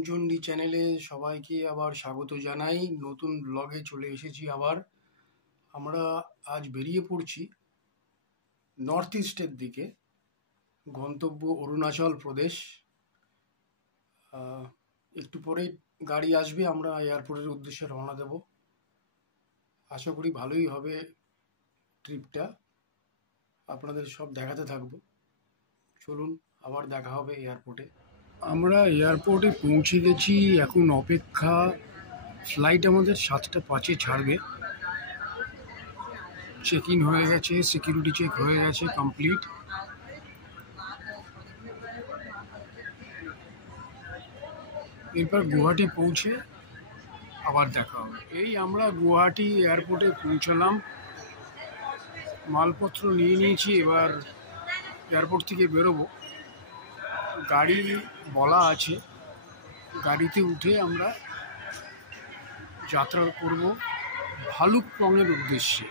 মনচণ্ডী চ্যানেলে সবাইকে আবার স্বাগত জানাই। নতুন ব্লগে চলে এসেছি আবার। আমরা আজ বেরিয়ে পড়ছি নর্থ ইস্টের দিকে, গন্তব্য অরুণাচল প্রদেশ। একটু পরেই গাড়ি আসবে, আমরা এয়ারপোর্টের উদ্দেশ্যে রওনা দেব। আশা করি ভালোই হবে ট্রিপটা, আপনাদের সব দেখাতে থাকবো। চলুন, আবার দেখা হবে এয়ারপোর্টে। আমরা এয়ারপোর্টে পৌঁছে গেছি, এখন অপেক্ষা। ফ্লাইট আমাদের 7:05 ছাড়বে। চেক ইন হয়ে গেছে, সিকিউরিটি চেক হয়ে গেছে কমপ্লিট। এরপর গুয়াহাটি পৌঁছে আবার দেখা হবে। এই আমরা গুয়াহাটি এয়ারপোর্টে পৌঁছালাম, মালপত্র নিয়ে নিয়েছি। এবার এয়ারপোর্ট থেকে বেরোবো। গাড়ি বলা আছে, গাড়িতে উঠে আমরা যাত্রা করব ভালুকপংয়ের উদ্দেশ্যে।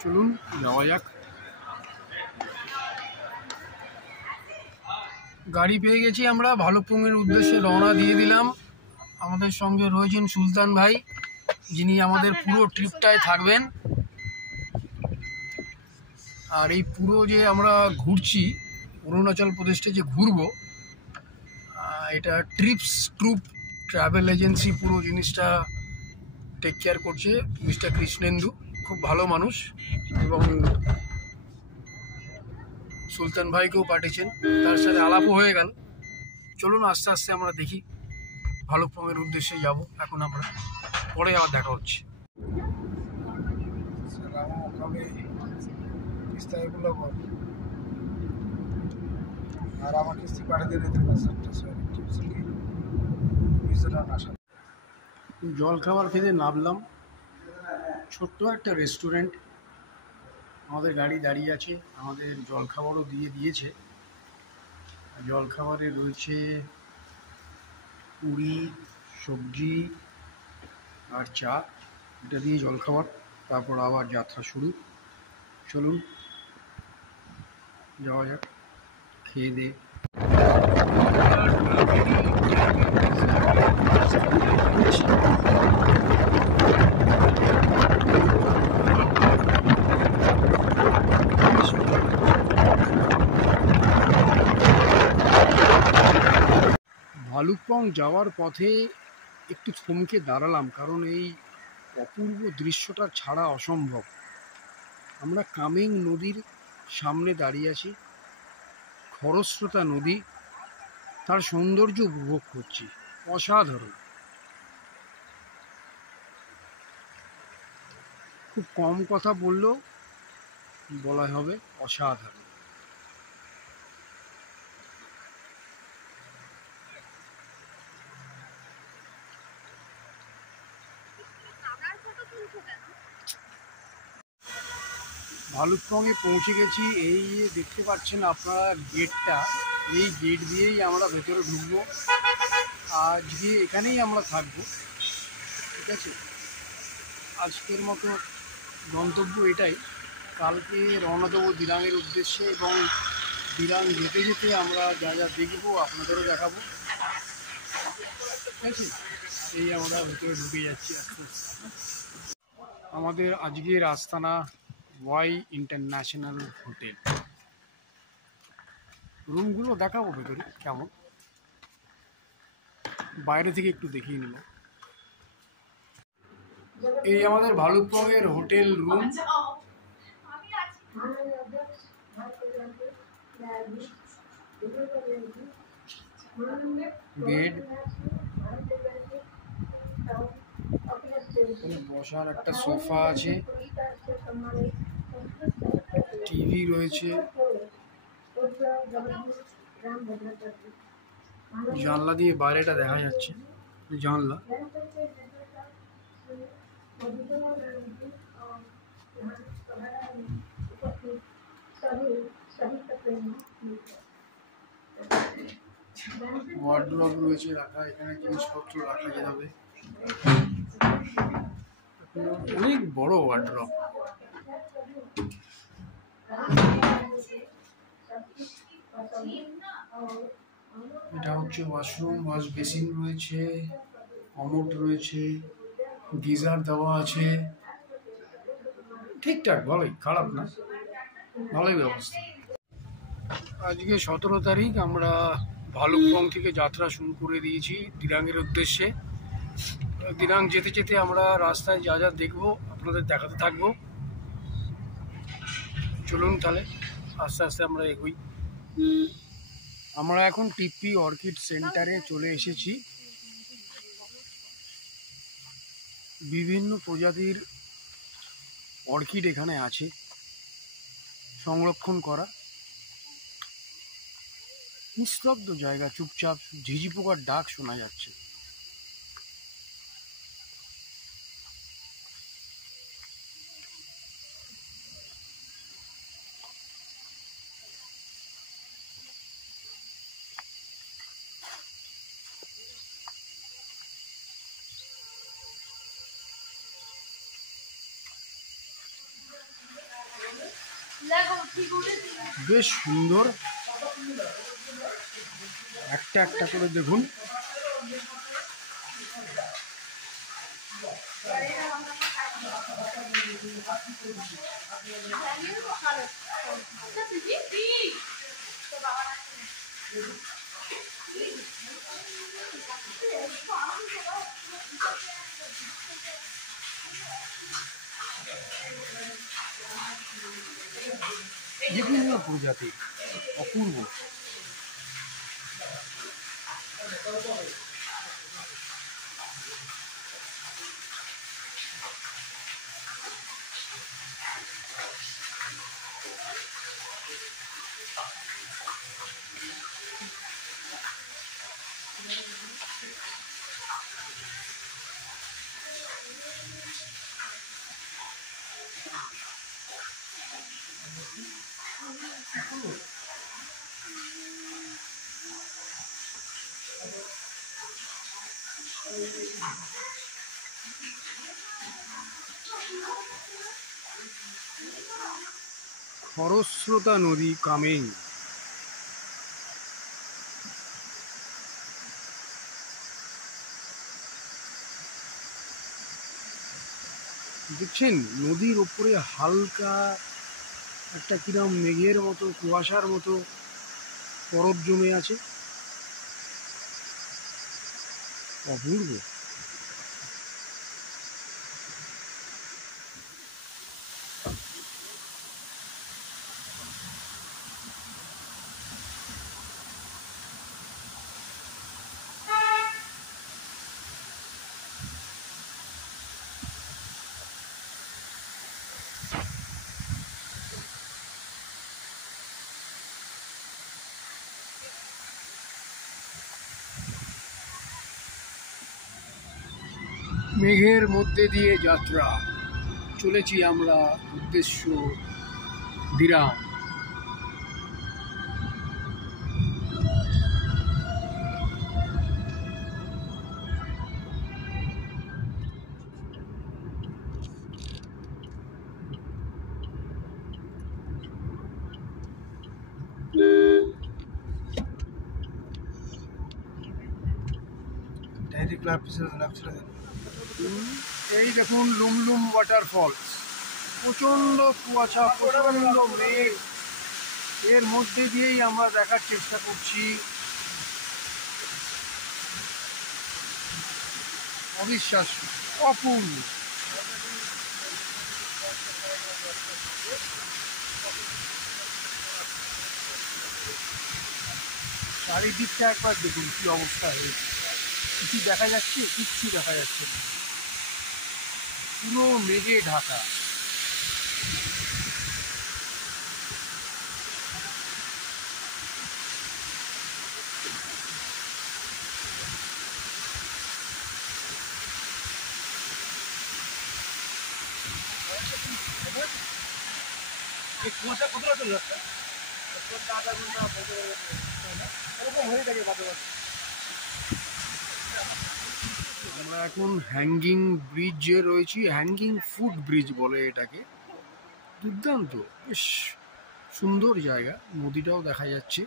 চলুন যাওয়া যাক। গাড়ি পেয়ে গেছি, আমরা ভালুকপংয়ের উদ্দেশ্যে রওনা দিয়ে দিলাম। আমাদের সঙ্গে রয়েছেন সুলতান ভাই, যিনি আমাদের পুরো ট্রিপটায় থাকবেন। আর এই পুরো যে আমরা ঘুরছি অরুণাচল প্রদেশটা যে ঘুরবো, এটা ট্রিপস ট্রুপ ট্রাভেল এজেন্সি পুরো জিনিসটা টেক কেয়ার করছে। মিস্টার কৃষ্ণেন্দু খুব ভালো মানুষ, এবং সুলতান ভাইকেও পাঠিয়েছেন, তার সাথে আলাপও হয়ে গেল। চলুন আস্তে আস্তে আমরা দেখি, ভালুকপংয়ের উদ্দেশ্যে যাব এখন আমরা। পরে আবার দেখা হচ্ছে। জল খাবার খেতে নামলাম, ছোট্ট একটা রেস্টুরেন্ট। আমাদের গাড়ি দাঁড়িয়ে আছে, আমাদের জল খাবারও দিয়ে দিয়েছে। জল খাবারে রয়েছে পুরি, সবজি আর চা। এটা দিয়ে জল খাবার, তারপর আবার যাত্রা শুরু। চলুন যাওয়া যাক, খেয়ে দিয়ে। ভালুকপং যাওয়ার পথে একটু থমকে দাঁড়ালাম, কারণ এই অপূর্ব দৃশ্যটা ছাড়া অসম্ভব। আমরা কামেং নদীর সামনে দাঁড়িয়ে আছি, খরস্রোতা নদী, তার সৌন্দর্য উপভোগ করছি। অসাধারণ, খুব কম কথা বললেও বলা হবে অসাধারণ। ভালুকপংয়ে পৌঁছে গেছি। এই দেখতে পাচ্ছেন আপনারা গেটটা, এই গেট দিয়েই আমরা ভেতরে ঢুকবো। আজকে এখানেই আমরা থাকবো, ঠিক আছে। আজকের মতো গন্তব্য এটাই। কালকে রওনা দেবো দিরাংয়ের উদ্দেশ্যে, এবং দিরাং যেতে যেতে আমরা যা যা দেখবো আপনাদেরও দেখাবো, ঠিক আছে। এই আমরা ভেতরে ঢুকে যাচ্ছি আস্তে আস্তে। আমাদের আজকের আস্তানা ওয়াই ইন্টারন্যাশনাল হোটেল। রুমগুলো দেখাবো ভেতরে কেমন, বাইরে থেকে একটু দেখিয়ে নিল। এই আমাদের ভালুকপংয়ের হোটেল রুম। বেড, বসার একটা সোফা আছে, টিভি রয়েছে, জানলা দিয়ে বাইরেটা দেখা যাচ্ছে। জানলা, ওয়ার্ডরোব রয়েছে রাখা, এখানে জিনিসপত্র রাখা যাবে। অনেক বড় ওয়ার্ডরোব। এটা হচ্ছে ওয়াশরুম, ওয়াশ বেসিন রয়েছে, কমোড রয়েছে, গিজার দেওয়া আছে। ঠিকঠাক, ভালোই, খারাপ না, ভালোই ব্যবস্থা। আজকে 17 তারিখ, আমরা ভালুকপং থেকে যাত্রা শুরু করে দিয়েছি দিরাঙের উদ্দেশ্যে। দিরাং যেতে যেতে আমরা রাস্তায় যা যা দেখবো আপনাদের দেখাতে থাকবো। চলুন তাহলে আস্তে আস্তে আমরা এগোই। আমরা এখন টিপি অর্কিড সেন্টারে চলে এসেছি। বিভিন্ন প্রজাতির অর্কিড এখানে আছে সংরক্ষণ করা। নিস্তব্ধ জায়গা, চুপচাপ ঝিঝি পোকার ডাক শোনা যাচ্ছে। বেশ সুন্দর, একটা একটা করে দেখুন। বিভিন্ন প্রজাতি, অপূর্ব। খরস্রোতা নদী, কামেং। দেখছেন নদীর ওপরে হালকা একটা কিরম মেঘের মতো, কুয়াশার মতো পরত জমে আছে, অপূর্ব। মেঘের মধ্যে দিয়ে যাত্রা, চলেছি আমরা উদ্দেশ্য দিরাং। এই দেখুন লুমলুম ওয়াটারফলস, প্রচন্ড কুয়াশা, প্রচন্ড মেঘ, এর মধ্যে দিয়েই আমরা দেখার চেষ্টা করছি। অবিশ্বাস্য, অপূর্ব। চারিদিকটা একবার দেখুন কি অবস্থা হয়েছে। কিছু দেখা যাচ্ছে? কিচ্ছু দেখা যাচ্ছে না, পুরো মেঘে ঢাকা। কুয়াশা কতটা চলে যাচ্ছে, আমরা এখন হ্যাঙ্গিং ব্রিজে রয়েছি। হ্যাঙ্গিং ফুট ব্রিজ বলে এটাকে। দুর্দান্ত, বেশ সুন্দর জায়গা, নদীটাও দেখা যাচ্ছে।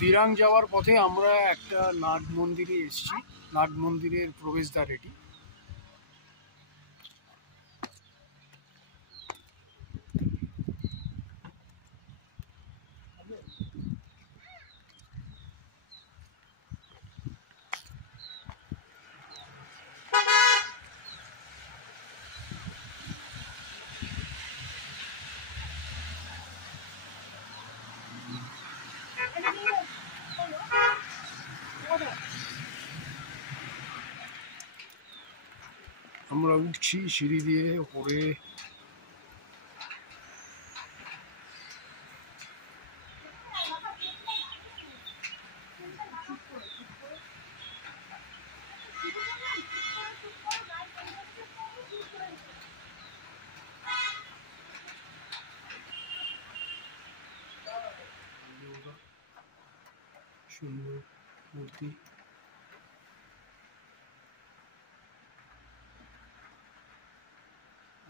দিরাং যাওয়ার পথে আমরা একটা নাগ মন্দিরে এসেছি। নাগ মন্দিরের প্রবেশদ্বার এটি। আমরা উঠছি সিঁড়ি দিয়ে উপরে। সুন্দর মূর্তি।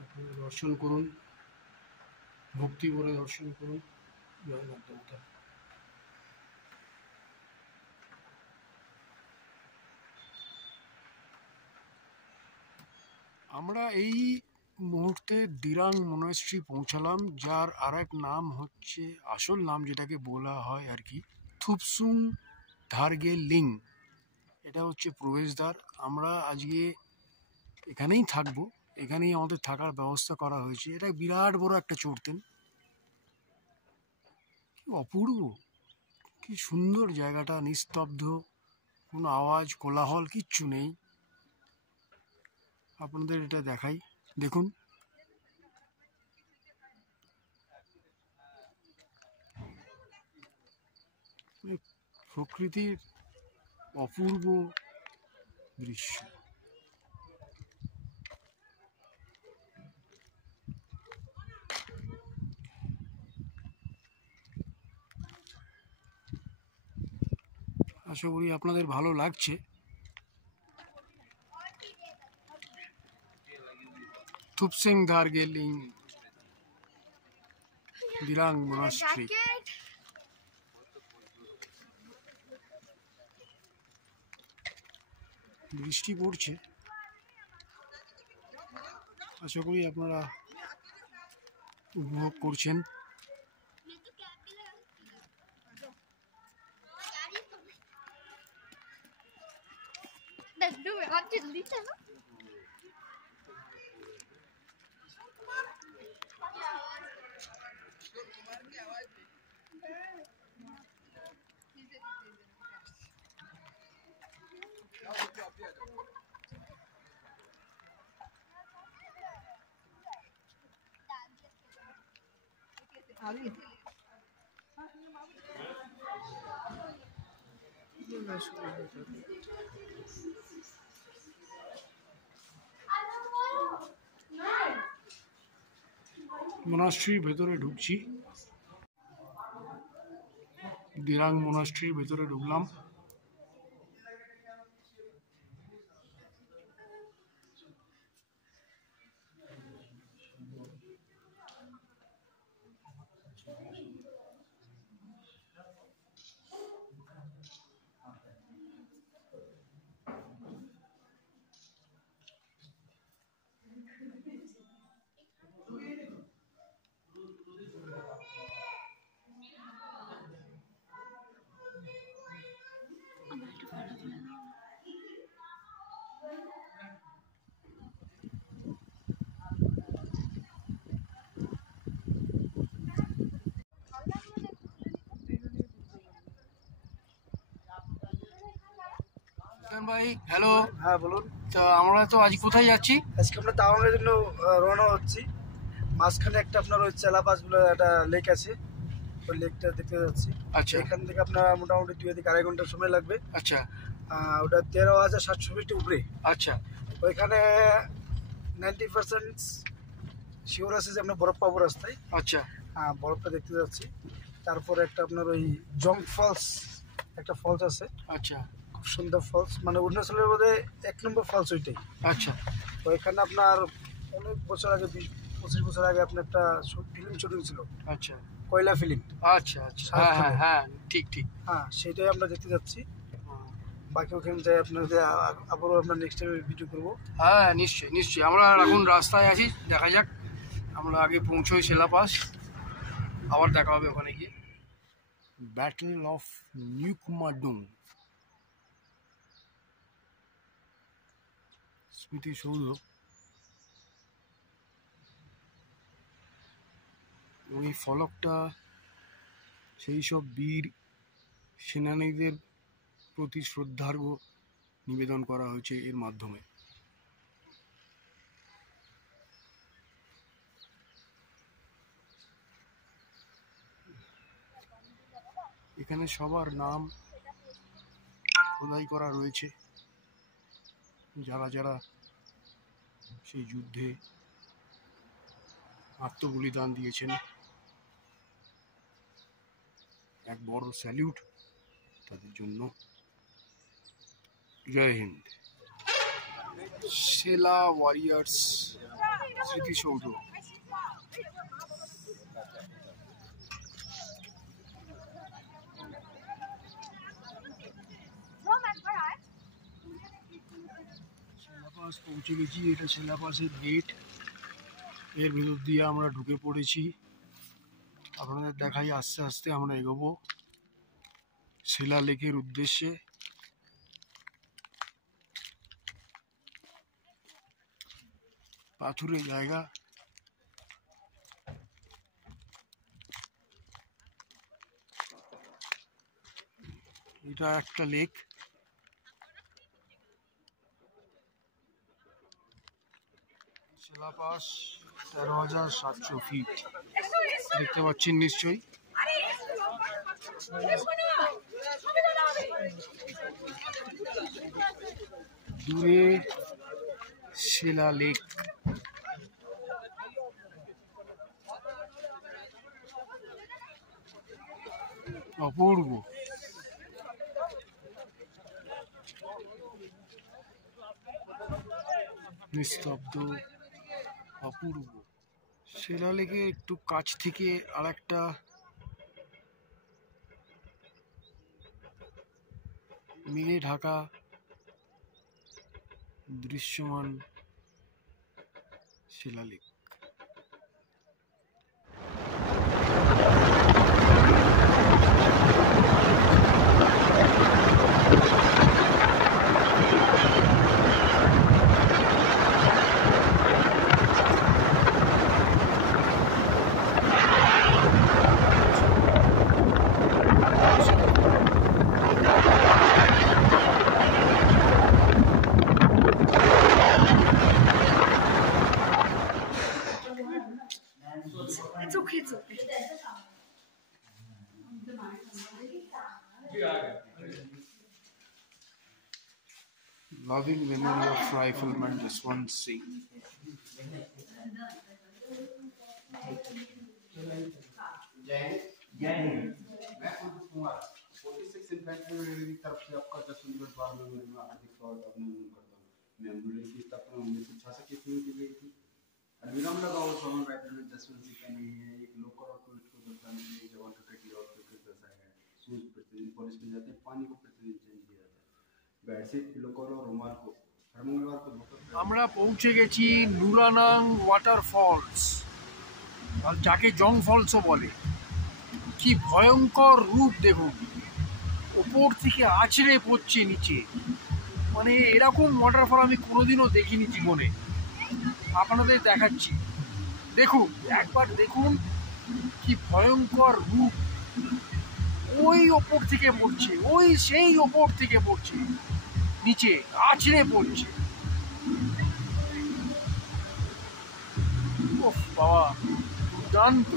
আপনারা দর্শন করুন, ভক্তি করে দর্শন করুন। জয় মা দেবতা। আমরা এই মুহূর্তে দিরাং মনেস্ট্রি পৌঁছালাম, যার আর এক নাম হচ্ছে, আসল নাম যেটাকে বলা হয় আর কি, থুপসুং ধারগে লিং। এটা হচ্ছে প্রবেশদ্বার। আমরা আজকে এখানেই থাকবো, এখানেই আমাদের থাকার ব্যবস্থা করা হয়েছে। এটা বিরাট বড় একটা চড়তেন, কি অপূর্ব, কি সুন্দর জায়গাটা, নিস্তব্ধ, কোনো আওয়াজ কোলাহল কিচ্ছু নেই। আপনাদের এটা দেখাই, দেখুন। প্রকৃতির অপূর্ব দৃশ্য। আশা করি আপনাদের ভালো লাগছে। থুপসিং ধারগে লিং দিরাং মনাস্ট্রি। বৃষ্টি পড়ছে, আশা করি আপনারা উপভোগ করছেন। মনাস্ট্রির ভেতরে ঢুকছি, দিরাং মনাস্ট্রির ভেতরে ঢুকলাম। ভাই হ্যালো। হ্যাঁ বলুন। তা আমরা তো আজ কোথায় যাচ্ছি? আজকে আমরা তাওয়াংয়ের জন্য রওনা হচ্ছি। মাঝখানে একটা আপনার ওই চেলাপাস বলে একটা লেক আছে, ওই লেকটা দেখতে যাচ্ছি। আচ্ছা, এখান থেকে আপনার মোটামুটি 2 থেকে আড়াই ঘন্টা সময় লাগবে। আচ্ছা, ওটা 13,700 ফিটের উপরে। আচ্ছা, ওইখানে 90% শিওর আছে যে আমরা বরফ পাবো রাস্তায়। আচ্ছা, বরফটা দেখতে যাচ্ছি। তারপরে একটা আপনার ওই জং ফলস, একটা ফলস আছে, আচ্ছা, খুব সুন্দর ফলস, মানে অরুণাচলের মধ্যে 1 নম্বর ফলস ওইটাই। আচ্ছা। তো এখানে আপনার অনেক বছর আগে 20-25 বছর আগে আপনার একটা ফিল্ম শুটিং ছিল, আচ্ছা কয়লা ফিল্ম। আচ্ছা আচ্ছা, হ্যাঁ হ্যাঁ হ্যাঁ, ঠিক ঠিক। হ্যাঁ, সেটাই আমরা দেখতে যাচ্ছি। হুম। বাকি ওখানে যাই আপনাদের আবারও আমরা নেক্সট টাইম ভিডিও করবো। হ্যাঁ নিশ্চয়ই নিশ্চয়ই, আমরা এখন রাস্তায় আছি, দেখা যাক আমরা আগে পৌঁছোই সেলাপাস, আবার দেখা হবে ওখানে গিয়ে। ব্যাটল অফ নিউকমাডুং স্মৃতিসৌধ, ওই ফলকটা সেই সব বীর সেনানীদের প্রতি শ্রদ্ধার্ঘ্য নিবেদন করা হয়েছে এর মাধ্যমে। এখানে সবার নাম খোদাই করা রয়েছে, যারা যারা সেই যুদ্ধে আত্মবলিদান দিয়েছেন। এক বড় স্যালিউট তাদের জন্য। জয় হিন্দ। সেলা ওয়ারিয়ার্স স্মৃতিসৌধ। সেলাপাস পৌঁছে গেছি, এটা সেলাপাসের গেট, এর ভেতর দিয়ে আমরা ঢুকে পড়েছি। আপনাদের দেখাই, আস্তে আস্তে আমরা এগোবো শিলা লেকের উদ্দেশ্যে। পাথুরে জায়গা, এটা একটা লেক। শিলাপাস 13,700 ফিট, দেখতে পাচ্ছেন নিশ্চয়ই। দূরে শিলা লেক, অপূর্ব। নিস্তব্ধ, অপূর্ব। শিলা লেকে একটু কাছ থেকে আর একটা মেঘে ঢাকা দৃশ্যমান শিলালেক। It's okay, it's okay. Loving memory of Rifleman Jaswant Singh. जय हिंद। मैं कुलदीप कुमार 46 इन्फेंट्री ब्रिगेड की तरफ से आपका 10 नवंबर 12 में हार्दिक स्वागत अभिनंदन करता हूँ। मैं एम्बुलेंस की स्थापना 1966 ईस्वी में की गई थी। विराम लगा हुआ सोनम राइफल में जसवंत सिंह का नहीं है, एक लोकल और पुलिस को दर्शाने के लिए जवान का कटी और फिर दर्शाया गया है। सूज प्रतिदिन पॉलिश किए जाते हैं, पानी को प्रतिदिन चेंज किया जाता है। बेडशीट लोकल और रुमाल को हर मंगलवार को धोकर। আমরা পৌঁছে গেছি নুরানাং ওয়াটারফলস, আর যাকে জং ফলসও বলে। কি ভয়ঙ্কর রূপ দেখুন, ওপর থেকে আছড়ে পড়ছে নিচে, মানে এরকম ওয়াটারফল আমি কোনোদিনও দেখিনি জীবনে। আপনাদের দেখাচ্ছি, দেখুন একবার দেখুন কি ভয়ঙ্কর রূপ। ওই ওপর থেকে পড়ছে, ওই সেই ওপর থেকে পড়ছে নিচে, আছড়ে পড়ছে। ওহ বাবা, দুর্দান্ত।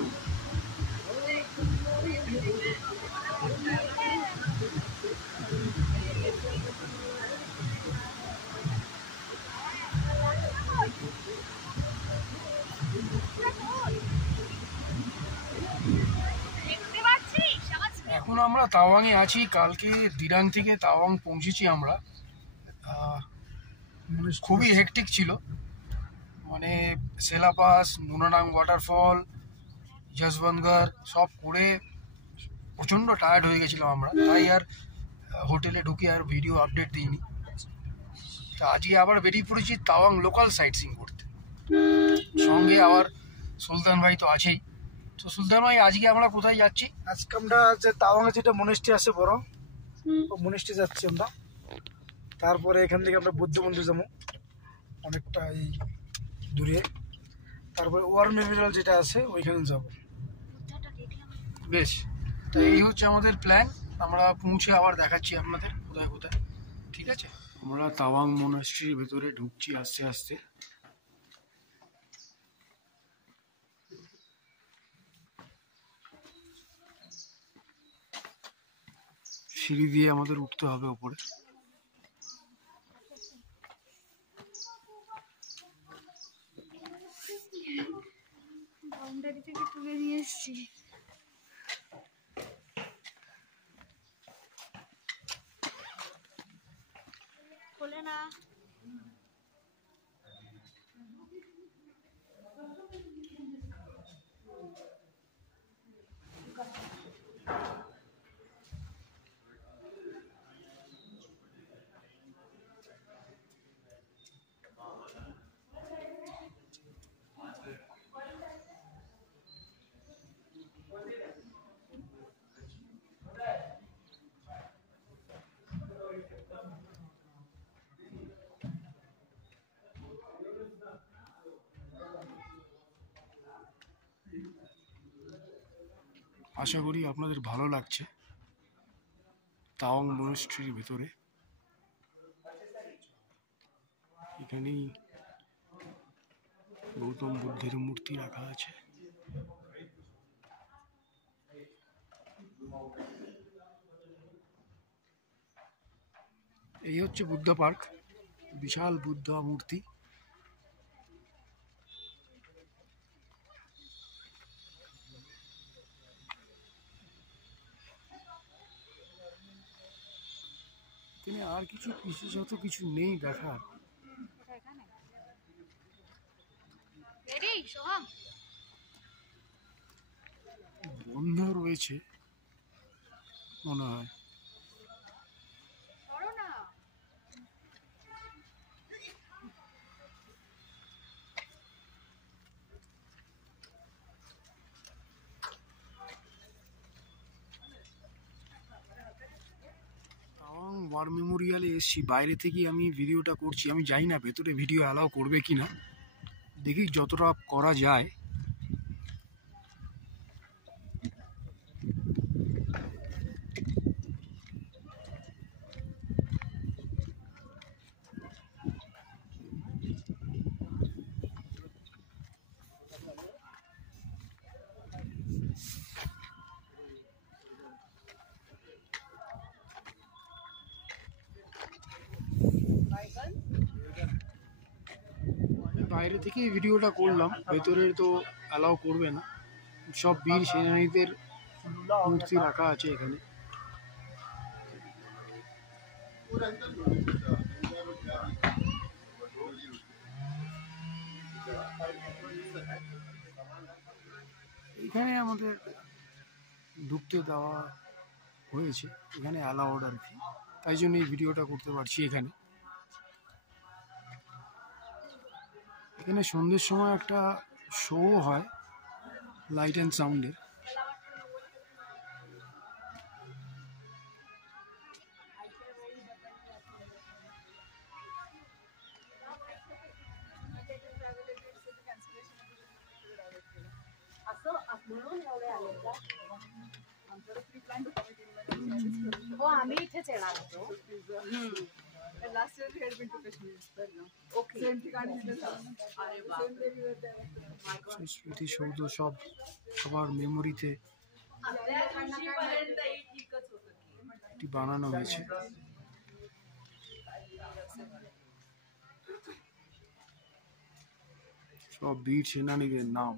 এখন আমরা তাওয়াংয়ে আছি, কালকে দিরাং থেকে তাওয়াং পৌঁছেছি আমরা। খুবই হেকটিক ছিল, মানে সেলাপাস, নুনাডাং ওয়াটারফল, যশবন্তগড় সব করে প্রচণ্ড টায়ার্ড হয়ে গেছিলাম আমরা, তাই আর হোটেলে ঢুকে আর ভিডিও আপডেট দিইনি। তা আজকে আবার বেরিয়ে পড়েছি তাওয়াং লোকাল সাইট সিইং করতে। সঙ্গে আবার সুলতান ভাই তো আছেই। তো সুলতান ভাই, আজকে আমরা কোথায় যাচ্ছি? আজকে আমরা যে তাওয়াংয়ে যেটা মনেস্ট্রি আছে বড়, ও মনেস্ট্রি যাচ্ছি আমরা। তারপরে এখান থেকে আমরা বুদ্ধ মন্দির যাবো অনেকটা এই দূরে। তারপরে ওয়ার মেমোরিয়াল যেটা আছে ওইখানে যাব। বেশ, তো এই হচ্ছে আমাদের প্ল্যান। আমরা পৌঁছে আবার দেখাচ্ছি আপনাদের কোথায় কোথায়। ঠিক আছে, আমরা তাওয়াং মনাস্ট্রির ভেতরে ঢুকছি আস্তে আস্তে। সিঁড়ি দিয়ে আমাদের উঠতে হবে ওপরে। বাউন্ডারি থেকে তুলে নিয়ে এসেছি। খোলে না। আশা করি আপনাদের ভালো লাগছে তাওয়াং মনাস্ট্রির ভেতরে। এখানেই গৌতম বুদ্ধের মূর্তি রাখা আছে। এই হচ্ছে বুদ্ধ পার্ক, বিশাল বুদ্ধ মূর্তি। এখানে আর কিছু বিশেষত কিছু নেই দেখার। রেডি সোহাম? বন্ধ রয়েছে মনে হয়। করো না। তাওয়াং ওয়ার মেমোরিয়ালে এসেছি, বাইরে থেকে আমি ভিডিওটা করছি। আমি জানি না ভেতরে ভিডিও অ্যালাউ করবে কিনা, দেখি যতটা করা যায়। বাইরে থেকে ভিডিওটা করলাম, ভেতরে তো অ্যালাউ করবে না। সব বীর সেনানীদের মূর্তি রাখা আছে এখানে। এখানে আমাদের ঢুকতে দেওয়া হয়েছে, এখানে অ্যালাউড আর কি, তাই জন্য এই ভিডিওটা করতে পারছি এখানে। এখানে সন্ধ্যের সময় একটা শো হয় লাইট অ্যান্ড সাউন্ডের। हो आम्ही इथेच येणार होतो. স্মৃতিসৌধ সব সবার মেমোরিতে এটি বানানো হয়েছে। সব বীর সেনানীদের নাম।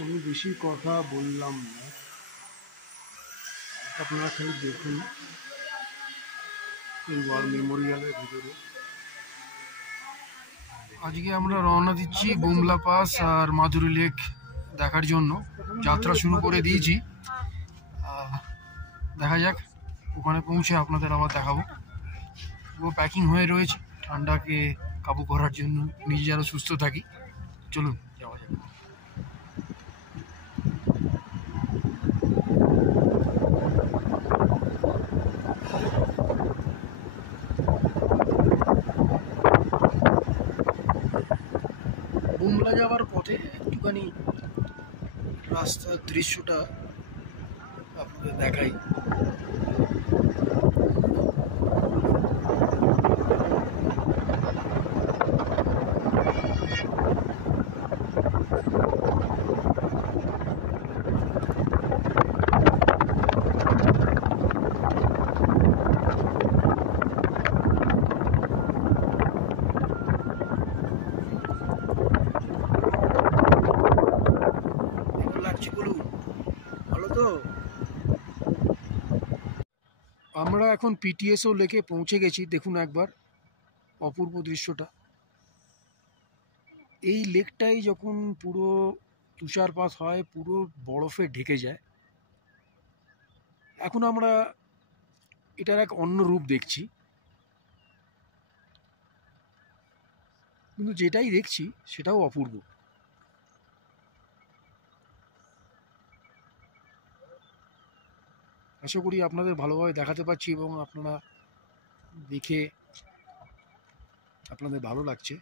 আমি বেশি কথা বললাম না, আপনারা খালি দেখুন এই ওয়ার মেমোরিয়ালের ভিতরে। আজকে আমরা রওনা দিচ্ছি বুমলা পাস আর মাধুরী লেক দেখার জন্য। যাত্রা শুরু করে দিয়েছি, দেখা যাক ওখানে পৌঁছে আপনাদের আবার দেখাবো। পুরো প্যাকিং হয়ে রয়েছে ঠান্ডাকে কাবু করার জন্য, নিজে যেন সুস্থ থাকি। চলুন যাওয়া যাক। বুমলা যাওয়ার পথে একটুখানি রাস্তার দৃশ্যটা আপনাদের দেখাই। কেমন লাগছে বলুন, ভালো তো? আমরা এখন পিটিএসও লেকে পৌঁছে গেছি। দেখুন একবার অপূর্ব দৃশ্যটা। এই লেকটাই যখন পুরো তুষারপাত হয়, পুরো বরফে ঢেকে যায়। এখন আমরা এটার এক অন্য রূপ দেখছি, কিন্তু যেটাই দেখছি সেটাও অপূর্ব। আশা করি আপনাদের ভালোভাবে দেখাতে পারছি এবং আপনারা দেখে আপনাদের ভালো লাগছে।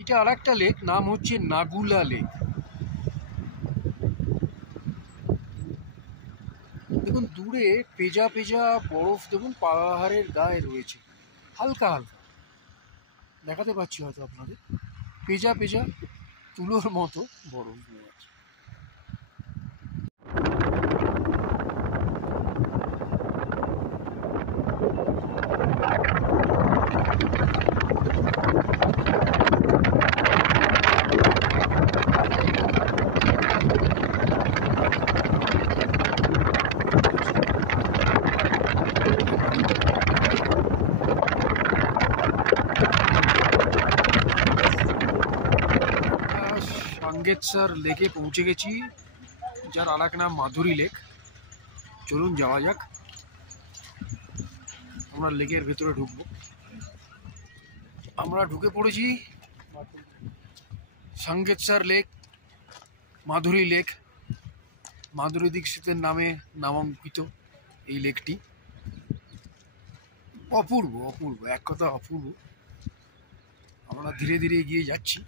এটা আর একটা লেক, নাম হচ্ছে নাগুলা লেক। দেখুন দূরে পেজা পেজা বরফ, দেখুন পাহাড়ের গায়ে রয়েছে, হালকা হালকা দেখাতে পাচ্ছি হয়তো আপনাদের। পেজা পেজা তুলোর মতো বরফ রয়েছে। সাঙ্গেতসার লেকে পৌঁছে গেছি, যার আর এক নাম মাধুরী লেক। চলুন যাওয়া যাক, আমরা লেকের ভেতরে ঢুকবো। আমরা ঢুকে পড়েছি সাঙ্গেতসার লেক, মাধুরী লেক। মাধুরী দীক্ষিতের নামে নামাঙ্কিত এই লেকটি। অপূর্ব অপূর্ব, এক কথা অপূর্ব। আমরা ধীরে ধীরে এগিয়ে যাচ্ছি।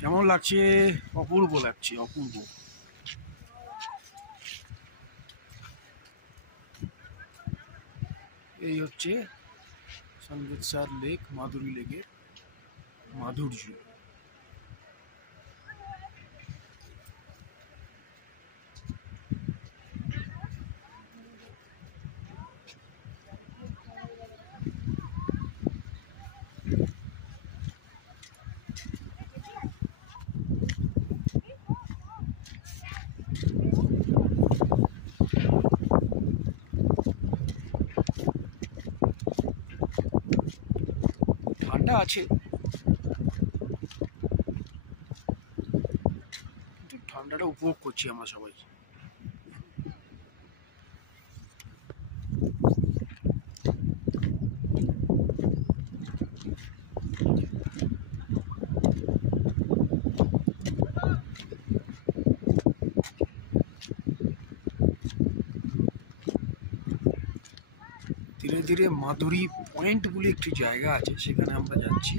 কেমন লাগছে? অপূর্ব লাগছে, অপূর্ব। এই হচ্ছে সাঙ্গেতসার লেক, মাধুরী লেকের মাধুর্য। ঠান্ডা আছে, ঠান্ডাটা উপভোগ করছি আমরা সবাই। ধীরে ধীরে মাধুরী পয়েন্ট বলে একটি জায়গা আছে, সেখানে আমরা যাচ্ছি।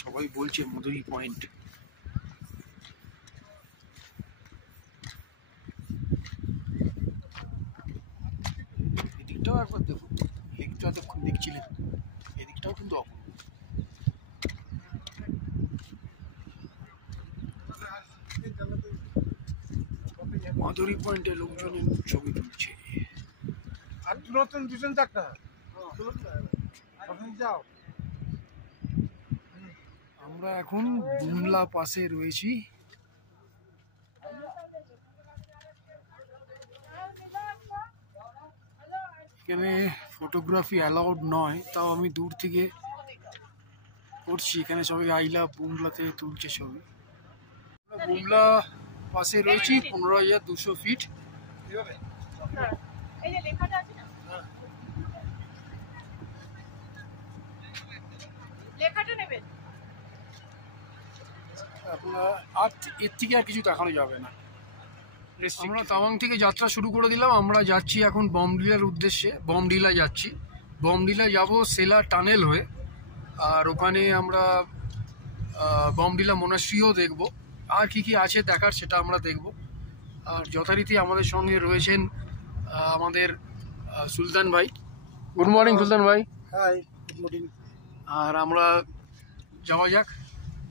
সবাই বলছে মাধুরী পয়েন্ট। এদিকটাও একবার দেখুন, এদিকটা এতক্ষণ দেখছিলেন, এদিকটাও কিন্তু অপূর্ব। মাধুরী পয়েন্টে লোকজনের ছবি তুলছে। আর নতুন দুজন চারটা যাও। আমরা এখন বুমলা পাশে রয়েছি। এখানে ফটোগ্রাফি অ্যালাউড নয়, তাও আমি দূর থেকে করছি। এখানে সবাই আই লাভ বুমলাতে তুলছে ছবি। বুমলা পাশে রয়েছি, 15,200 ফিট। আপনার আর এর থেকে আর কিছু দেখানো যাবে না। আমরা তাওয়াং থেকে যাত্রা শুরু করে দিলাম। আমরা যাচ্ছি এখন বমডিলার উদ্দেশ্যে। বমডিলা যাচ্ছি, বমডিলা যাব সেলা টানেল হয়ে, আর ওখানে আমরা বমডিলা মোনাস্ট্রিও দেখব। আর কি কি আছে দেখার সেটা আমরা দেখব। আর যথারীতি আমাদের সঙ্গে রয়েছেন আমাদের সুলতান ভাই। গুড মর্নিং সুলতান ভাই। High, good morning. আর আমরা যাওয়া যাক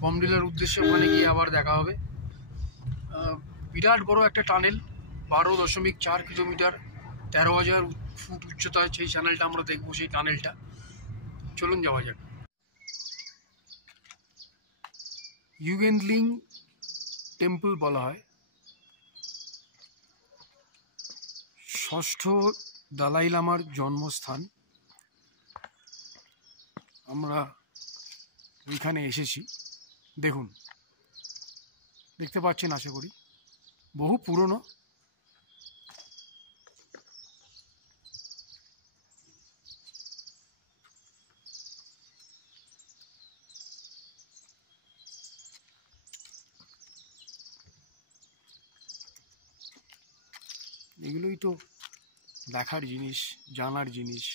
বমডিলার উদ্দেশ্যে, ওখানে গিয়ে আবার দেখা হবে। বিরাট বড় একটা টানেল, 12.4 কিলোমিটার, 13,000 ফুট উচ্চতায় সেই চ্যানেলটা আমরা দেখবো, সেই টানেলটা। চলুন যাওয়া যাক। ইউগেনলিং টেম্পল বলা হয়, ষষ্ঠ দালাই লামার জন্মস্থান। আমরা ওইখানে এসেছি, দেখুন, দেখতে পাচ্ছেন আশা করি। বহু পুরনো। এগুলোই তো দেখার জিনিস, জানার জিনিস।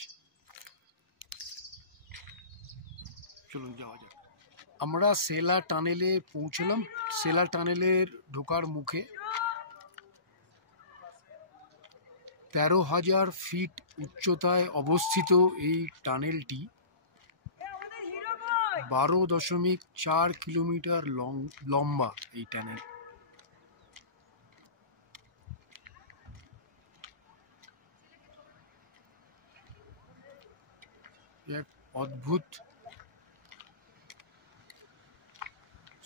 চলুন যাওয়া যাক। আমরা সেলা টানেলে পৌঁছলাম। সেলা টানেলের ঢোকার মুখে 13,000 ফিট উচ্চতায় অবস্থিত এই টানেলটি 12.4 কিলোমিটার লম্বা। এই টানেল এক অদ্ভুত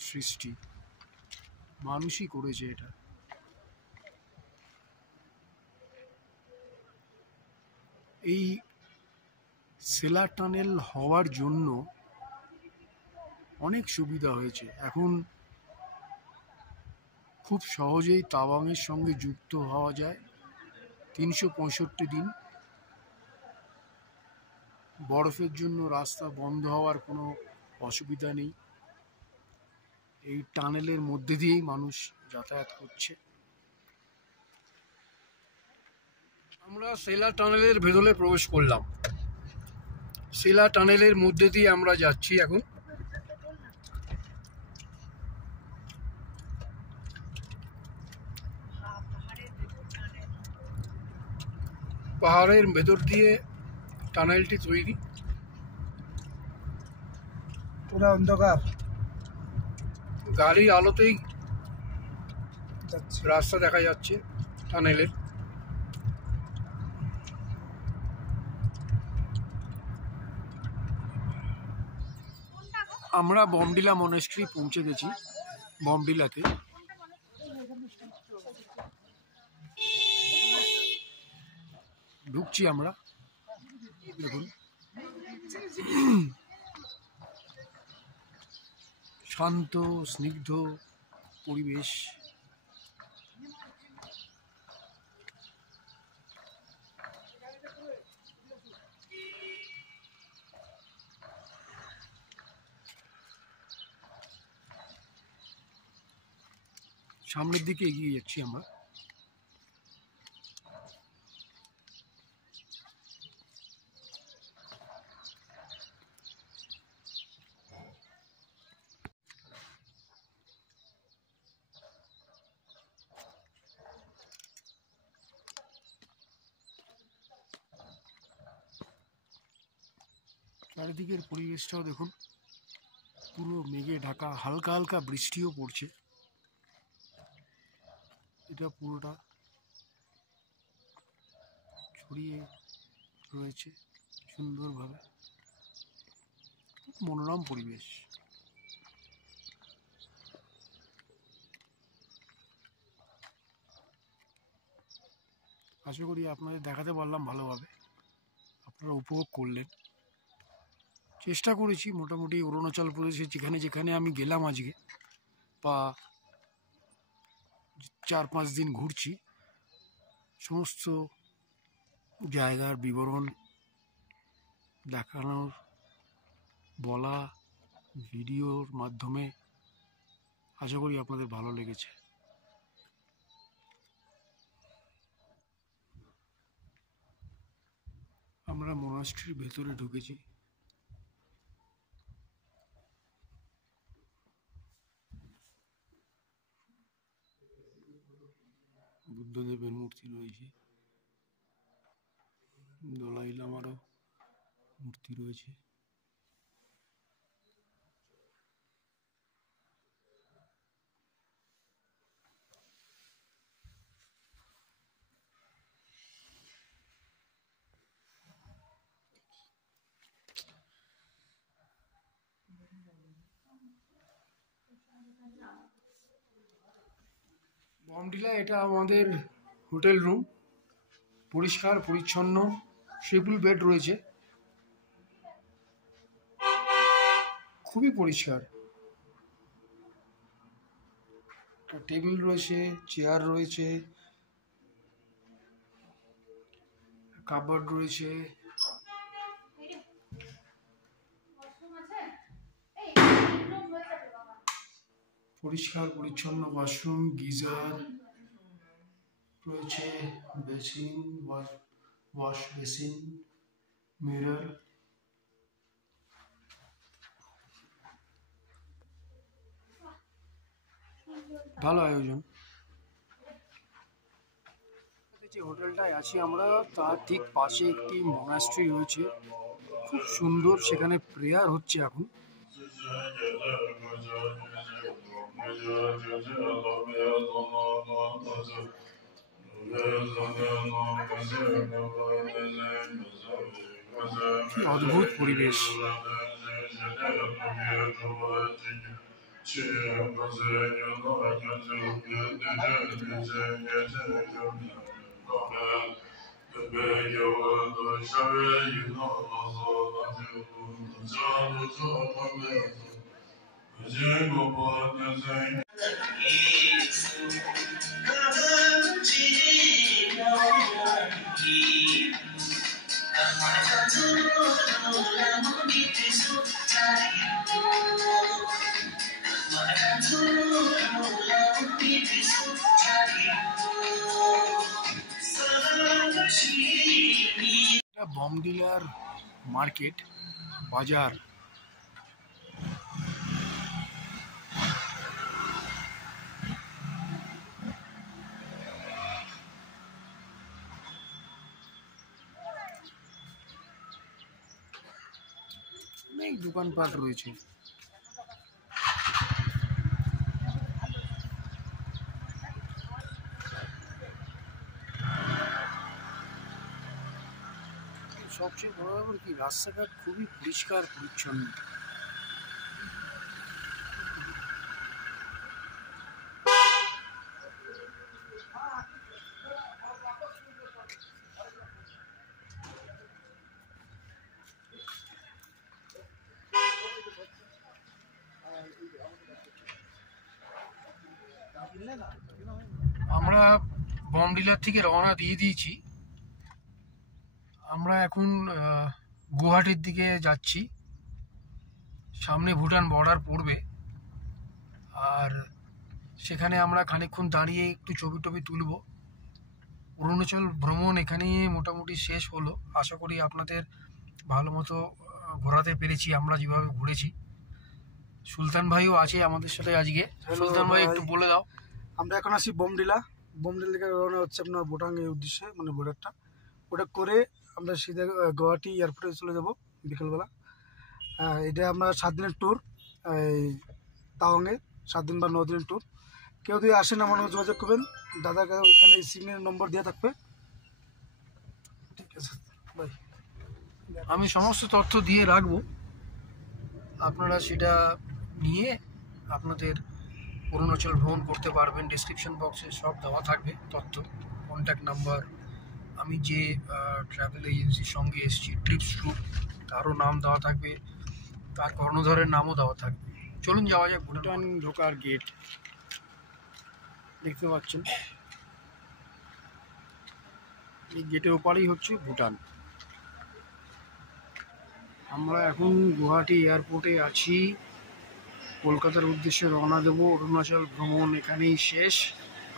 সৃষ্টি, মানুষই করেছে এটা। এই সেলা টানেল হওয়ার জন্য অনেক সুবিধা হয়েছে। এখন খুব সহজেই তাওয়াংয়ের সঙ্গে যুক্ত হওয়া যায় 365 দিন। বরফের জন্য রাস্তা বন্ধ হওয়ার কোনো অসুবিধা নেই। এই টানেলের মধ্যে দিয়েই মানুষ যাতায়াত করছে। আমরা সেলা টানেলের ভেতরে প্রবেশ করলাম। সেলা টানেলের মধ্যে দিয়ে আমরা যাচ্ছি এখন। পাহাড়ের ভেতর দিয়ে টানেলটি তৈরি। পুরো অন্ধকার, গাড়ির আলোতেই যাচ্ছে। রাস্তা দেখা যাচ্ছে টানেলের। আমরা বমডিলা মনেস্ট্রি পৌঁছে গেছি। বমডিলাতে ঢুকছি আমরা। দেখুন শান্ত স্নিগ্ধ পরিবেশ। সামনের দিকে এগিয়ে যাচ্ছি আমরা। চারিদিকের পরিবেশটাও দেখুন, পুরো মেঘে ঢাকা, হালকা হালকা বৃষ্টিও পড়ছে। এটা পুরোটা ছড়িয়ে রয়েছে সুন্দরভাবে, খুব মনোরম পরিবেশ। আশা করি আপনাদের দেখাতে পারলাম ভালোভাবে, আপনারা উপভোগ করলেন। চেষ্টা করেছি মোটামুটি অরুণাচল প্রদেশে যেখানে যেখানে আমি গেলাম আজকে বা 4-5 দিন ঘুরছি, সমস্ত জায়গার বিবরণ দেখানোর, বলা, ভিডিওর মাধ্যমে। আশা করি আপনাদের ভালো লেগেছে। আমরা মনাস্ট্রির ভেতরে ঢুকেছি। বুদ্ধদেবের মূর্তি রয়েছে, দলাই লামারও মূর্তি রয়েছে। বমডিলা এটা আমাদের হোটেল রুম, পরিষ্কার পরিচ্ছন্ন, ট্রিপল বেড রয়েছে, খুবই পরিষ্কার। টেবিল রয়েছে, চেয়ার রয়েছে, কাপবোর্ড রয়েছে, পরিষ্কার পরিচ্ছন্ন ওয়াশরুম, গিজার রয়েছে, বেসিন, ওয়াশ বেসিন, মিরর। ভালো আয়োজন। যে হোটেলটায় আছি আমরা, তার ঠিক পাশে একটি মনাস্ট্রি রয়েছে, খুব সুন্দর। সেখানে প্রেয়ার হচ্ছে এখন। কি অদ্ভুত পরিবেশ। বমডিলার মার্কেট বাজার। অনেক দোকানপাট রয়েছে। সবচেয়ে বড় ব্যাপার কি, রাস্তাঘাট খুবই পরিষ্কার পরিচ্ছন্ন। আমরা বমডিলার থেকে রওনা দিয়ে দিয়েছি। আমরা এখন গুয়াহাটির দিকে যাচ্ছি। সামনে ভুটান বর্ডার পড়বে, আর সেখানে আমরা খানিকক্ষণ দাঁড়িয়ে একটু ছবি টবি তুলব। অরুণাচল ভ্রমণ এখানেই মোটামুটি শেষ হলো। আশা করি আপনাদের ভালো মতো ঘোরাতে পেরেছি আমরা যেভাবে ঘুরেছি। সুলতান ভাইও আছে আমাদের সাথে আজকে। সুলতান ভাই একটু বলে দাও। আমরা এখন আছি বোমডিলা থেকে রওনা হচ্ছে আপনার ভুটান এই উদ্দেশ্যে, মানে বর্ডারটা ওটা করে আমরা সিধা গুয়াহাটি এয়ারপোর্টে চলে যাব বিকেলবেলা। এটা আমরা 7 দিনের ট্যুর, এই তাওয়াংয়ে 7 দিন বা 9 দিনের ট্যুর। কেউ যদি আসেন আমার সঙ্গে যোগাযোগ করবেন, দাদার কাছে ওইখানে সিগন্যাল নম্বর দেওয়া থাকবে। ঠিক আছে ভাই, আমি সমস্ত তথ্য দিয়ে রাখবো, আপনারা সেটা নিয়ে আপনাদের অরুণাচল ভ্রমণ করতে পারবেন। ডিসক্রিপশন বক্সে সব দেওয়া থাকবে তথ্য, কন্ট্যাক্ট নাম্বার। আমি যে ট্রাভেল এজেন্সির সঙ্গে এসেছি ট্রিপস গ্রুপ, তারও নাম দেওয়া থাকবে, তার কর্ণধারের নামও দেওয়া থাকবে। চলুন যাওয়া যাক। ভুটান ঢোকার গেট দেখতে পাচ্ছেন, এই গেটের ওপারেই হচ্ছে ভুটান। আমরা এখন গুয়াহাটি এয়ারপোর্টে আছি, কলকাতার উদ্দেশ্যে রওনা দেব। অরুণাচল ভ্রমণ এখানেই শেষ।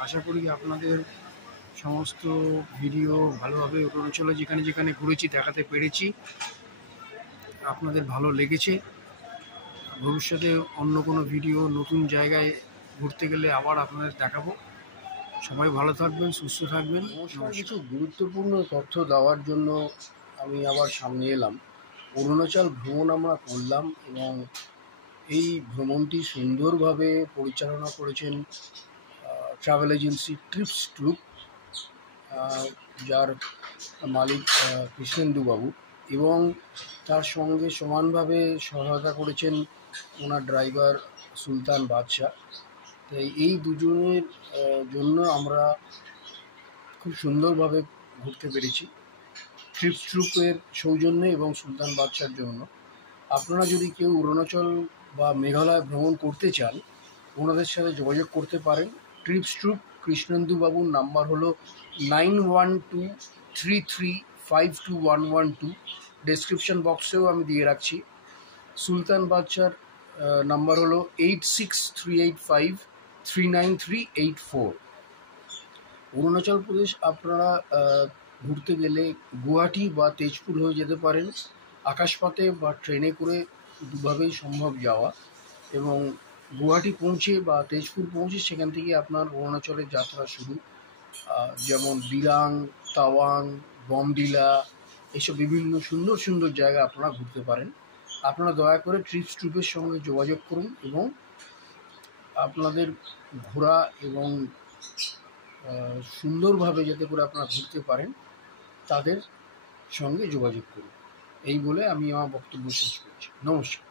আশা করি আপনাদের সমস্ত ভিডিও ভালোভাবে অরুণাচলে যেখানে যেখানে ঘুরেছি দেখাতে পেরেছি, আপনাদের ভালো লেগেছে। ভবিষ্যতে অন্য কোনো ভিডিও নতুন জায়গায় ঘুরতে গেলে আবার আপনাদের দেখাবো। সবাই ভালো থাকবেন, সুস্থ থাকবেন। কিছু গুরুত্বপূর্ণ তথ্য দেওয়ার জন্য আমি আবার সামনে এলাম। অরুণাচল ভ্রমণ আমরা করলাম এবং এই ভ্রমণটি সুন্দরভাবে পরিচালনা করেছেন ট্রাভেল এজেন্সি ট্রিপস গ্রুপ, যার মালিক কৃষ্ণেন্দু বাবু, এবং তার সঙ্গে সমানভাবে সহায়তা করেছেন ওনার ড্রাইভার সুলতান বাদশাহ। তাই এই দুজনের জন্য আমরা খুব সুন্দরভাবে ঘুরতে পেরেছি, ট্রিপস গ্রুপের সৌজন্যে এবং সুলতান বাদশার জন্য। আপনারা যদি কেউ অরুণাচল বা মেঘালয় ভ্রমণ করতে চান, ওনাদের সাথে যোগাযোগ করতে পারেন। ট্রিপস গ্রুপ কৃষ্ণেন্দু বাবুর নাম্বার হলো 9123352112। ডেসক্রিপশন বক্সেও আমি দিয়ে রাখছি। সুলতান বাদশার নাম্বার হলো 8638539384। অরুণাচল প্রদেশ আপনারা ঘুরতে গেলে গুয়াহাটি বা তেজপুর হয়ে যেতে পারেন। আকাশপথে বা ট্রেনে করে দুভাবেই সম্ভব যাওয়া, এবং গুয়াহাটি পৌঁছে বা তেজপুর পৌঁছে সেখান থেকে আপনার অরুণাচলের যাত্রা শুরু। যেমন দিরাং, তাওয়াং, বমডিলা, এইসব বিভিন্ন সুন্দর সুন্দর জায়গা আপনারা ঘুরতে পারেন। আপনারা দয়া করে ট্রিপস গ্রুপের সঙ্গে যোগাযোগ করুন এবং আপনাদের ঘোরা এবং সুন্দরভাবে যাতে করে আপনারা ঘুরতে পারেন তাদের সঙ্গে যোগাযোগ করুন। এই বলে আমি আমার বক্তব্য শেষ করছি। নমস্কার।